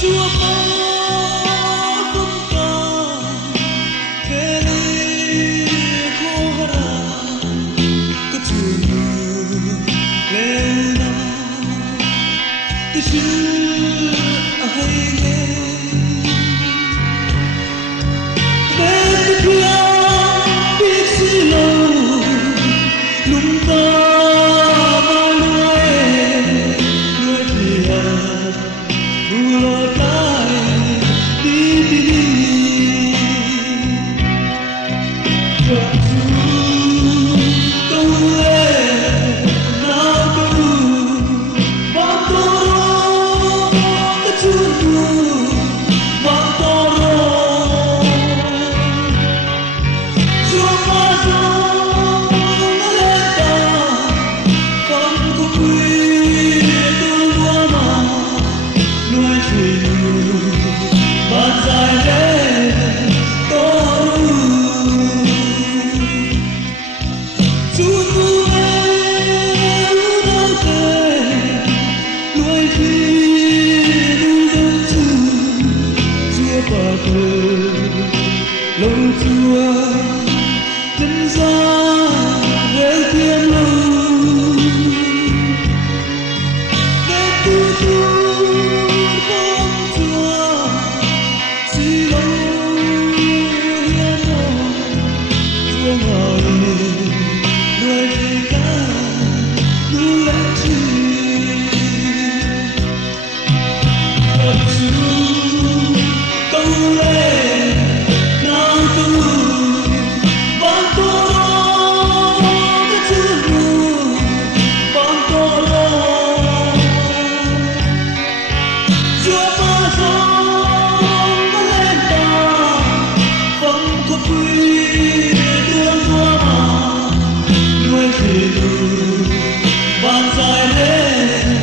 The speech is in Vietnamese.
Chúa có không có kể ly khô ra có chuồn lên na từ xưa ai nghe bên kia biết gì lâu lung ta lòng Chúa chân ra với thiên lưu để tu con Chúa chỉ lâu hiền hậu Chúa ngồi đuôi ca đu lên chi Phật Chúa câu lên bàn dài lên